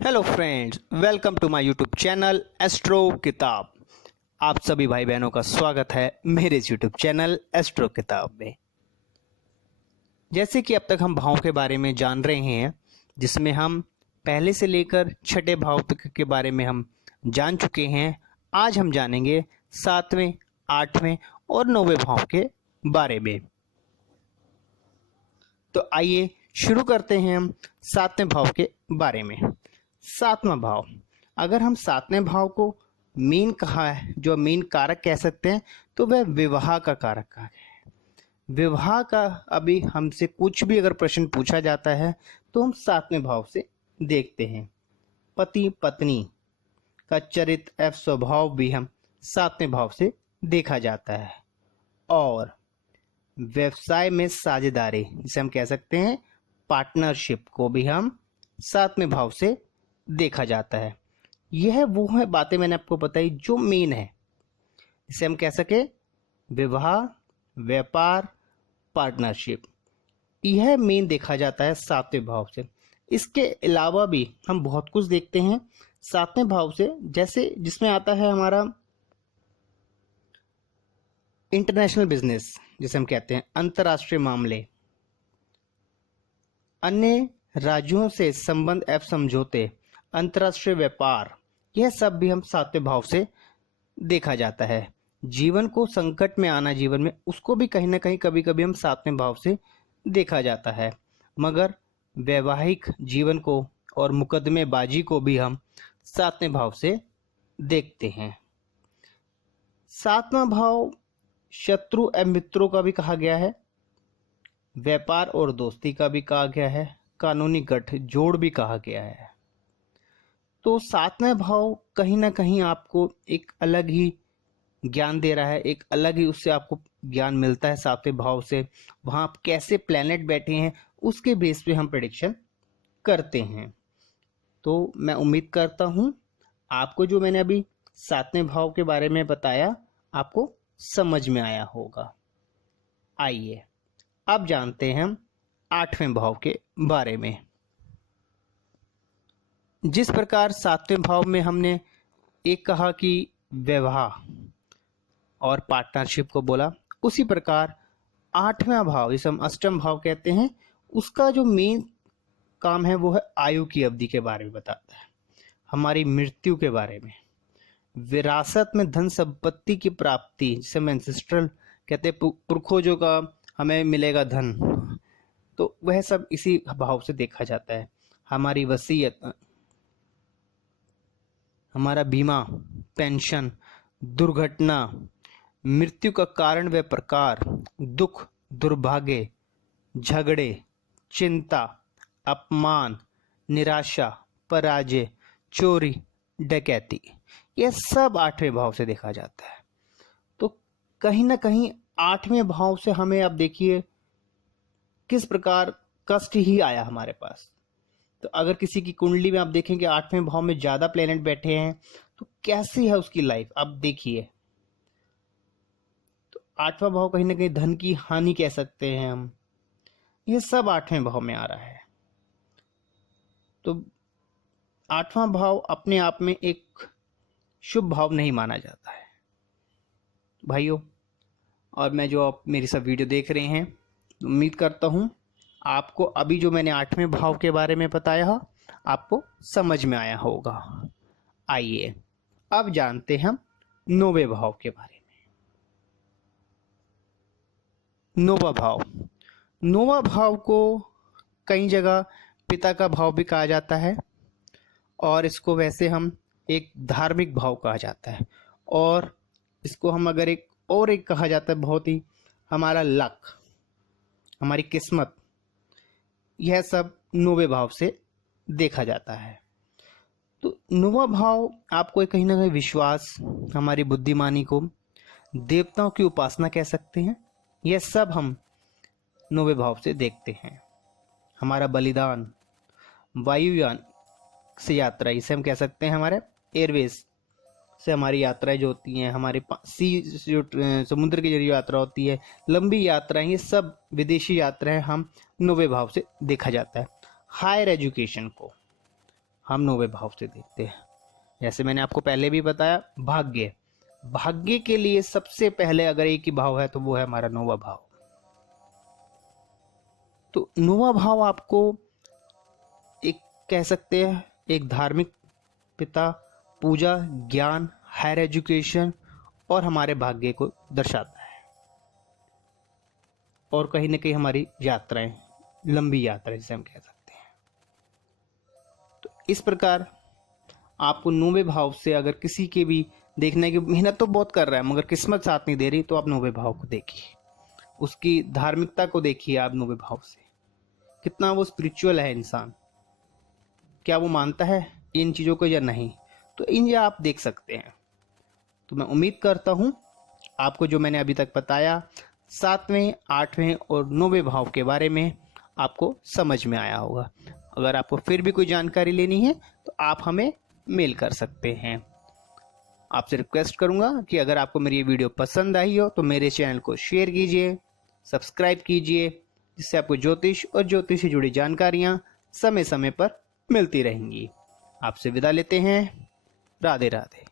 Hello friends, welcome to my YouTube channel Astro किताब। आप सभी भाई बहनों का स्वागत है मेरे इस यूट्यूब चैनल एस्ट्रो किताब में। जैसे कि अब तक हम भावों के बारे में जान रहे हैं, जिसमें हम पहले से लेकर छठे भाव तक के बारे में हम जान चुके हैं। आज हम जानेंगे सातवें, आठवें और नौवें भाव के बारे में। तो आइए शुरू करते हैं हम सातवें भाव के बारे में। सातवां भाव, अगर हम सातवें भाव को मेन कहा है, जो मेन कारक कह सकते हैं, तो वह विवाह का कारक कहा गया है। विवाह का अभी हमसे कुछ भी अगर प्रश्न पूछा जाता है तो हम सातवें भाव से देखते हैं। पति पत्नी का चरित्र एवं स्वभाव भी हम सातवें भाव से देखा जाता है। और व्यवसाय में साझेदारी, जिसे हम कह सकते हैं पार्टनरशिप, को भी हम सातवें भाव से देखा जाता है। यह वो है बातें मैंने आपको बताई जो मेन है, जिसे हम कह सके विवाह, व्यापार, पार्टनरशिप, यह मेन देखा जाता है सातवें भाव से। इसके अलावा भी हम बहुत कुछ देखते हैं सातवें भाव से, जैसे जिसमें आता है हमारा इंटरनेशनल बिजनेस, जिसे हम कहते हैं अंतर्राष्ट्रीय मामले, अन्य राज्यों से संबंध एवं समझौते, अंतर्राष्ट्रीय व्यापार, यह सब भी हम सातवें भाव से देखा जाता है। जीवन को संकट में आना, जीवन में, उसको भी कहीं ना कहीं कभी कभी हम सातवें भाव से देखा जाता है। मगर वैवाहिक जीवन को और मुकदमेबाजी को भी हम सातवें भाव से देखते हैं। सातवां भाव शत्रु एवं मित्रों का भी कहा गया है, व्यापार और दोस्ती का भी कहा गया है, कानूनी गठजोड़ भी कहा गया है। तो सातवें भाव कहीं ना कहीं आपको एक अलग ही ज्ञान दे रहा है, एक अलग ही उससे आपको ज्ञान मिलता है सातवें भाव से। वहां आप कैसे प्लैनेट बैठे हैं उसके बेस पे हम प्रेडिक्शन करते हैं। तो मैं उम्मीद करता हूं आपको जो मैंने अभी सातवें भाव के बारे में बताया आपको समझ में आया होगा। आइए अब जानते हैं हम आठवें भाव के बारे में। जिस प्रकार सातवें भाव में हमने एक कहा कि विवाह और पार्टनरशिप को बोला, उसी प्रकार आठवां भाव, जिसे हम अष्टम भाव कहते हैं, उसका जो मेन काम है वो है आयु की अवधि के बारे में बताता है, हमारी मृत्यु के बारे में, विरासत में धन संपत्ति की प्राप्ति, जिसे हम एंसेस्ट्रल कहते हैं, पुरखों का हमें मिलेगा धन, तो वह सब इसी भाव से देखा जाता है। हमारी वसीयत, हमारा बीमा, पेंशन, दुर्घटना, मृत्यु का कारण व प्रकार, दुख, दुर्भाग्य, झगड़े, चिंता, अपमान, निराशा, पराजय, चोरी, डकैती, यह सब आठवें भाव से देखा जाता है। तो कहीं ना कहीं आठवें भाव से हमें अब देखिए किस प्रकार कष्ट ही आया हमारे पास। तो अगर किसी की कुंडली में आप देखेंगे आठवें भाव में ज्यादा प्लेनेट बैठे हैं तो कैसी है उसकी लाइफ, अब देखिए। तो आठवां भाव कहीं ना कहीं धन की हानि कह सकते हैं हम, यह सब आठवें भाव में आ रहा है। तो आठवां भाव अपने आप में एक शुभ भाव नहीं माना जाता है भाइयों। और मैं जो आप मेरी सब वीडियो देख रहे हैं, उम्मीद करता हूं आपको अभी जो मैंने आठवें भाव के बारे में बताया आपको समझ में आया होगा। आइए अब जानते हैं हम नौवें भाव के बारे में। नौवां भाव, नौवां भाव को कई जगह पिता का भाव भी कहा जाता है, और इसको वैसे हम एक धार्मिक भाव कहा जाता है, और इसको हम अगर एक कहा जाता है बहुत ही हमारा लक, हमारी किस्मत, यह सब नौवें भाव से देखा जाता है। तो नौवां भाव आपको कहीं ना कहीं विश्वास, हमारी बुद्धिमानी को, देवताओं की उपासना कह सकते हैं, यह सब हम नौवें भाव से देखते हैं। हमारा बलिदान, वायुयान से यात्रा, इसे हम कह सकते हैं हमारे एयरवेज से हमारी यात्राएं जो होती हैं, हमारे जो समुद्र की जरिए यात्रा होती है, लंबी यात्राएं, ये सब विदेशी यात्राएं हम नौवें भाव से देखा जाता है। हायर एजुकेशन को हम 9वें भाव से देखते हैं। जैसे मैंने आपको पहले भी बताया, भाग्य, भाग्य के लिए सबसे पहले अगर एक ही भाव है तो वो है हमारा 9वां भाव। तो 9वां भाव आपको एक कह सकते हैं एक धार्मिक पिता, पूजा, ज्ञान, हायर एजुकेशन और हमारे भाग्य को दर्शाता है। और कहीं ना कहीं हमारी यात्राएं, लंबी यात्रा जिसे हम कह सकते हैं। तो इस प्रकार आपको 9वें भाव से अगर किसी के भी देखने की मेहनत तो बहुत कर रहा है मगर किस्मत साथ नहीं दे रही, तो आप 9वें भाव को देखिए, उसकी धार्मिकता को देखिए। आप 9वें भाव से कितना वो स्पिरिचुअल है इंसान, क्या वो मानता है इन चीज़ों को या नहीं, तो इन ये आप देख सकते हैं। तो मैं उम्मीद करता हूँ आपको जो मैंने अभी तक बताया 7वें, 8वें और 9वें भाव के बारे में आपको समझ में आया होगा। अगर आपको फिर भी कोई जानकारी लेनी है तो आप हमें मेल कर सकते हैं। आपसे रिक्वेस्ट करूंगा कि अगर आपको मेरी ये वीडियो पसंद आई हो तो मेरे चैनल को शेयर कीजिए, सब्सक्राइब कीजिए, जिससे आपको ज्योतिष और ज्योतिष से जुड़ी जानकारियां समय समय पर मिलती रहेंगी। आपसे विदा लेते हैं। राधे राधे।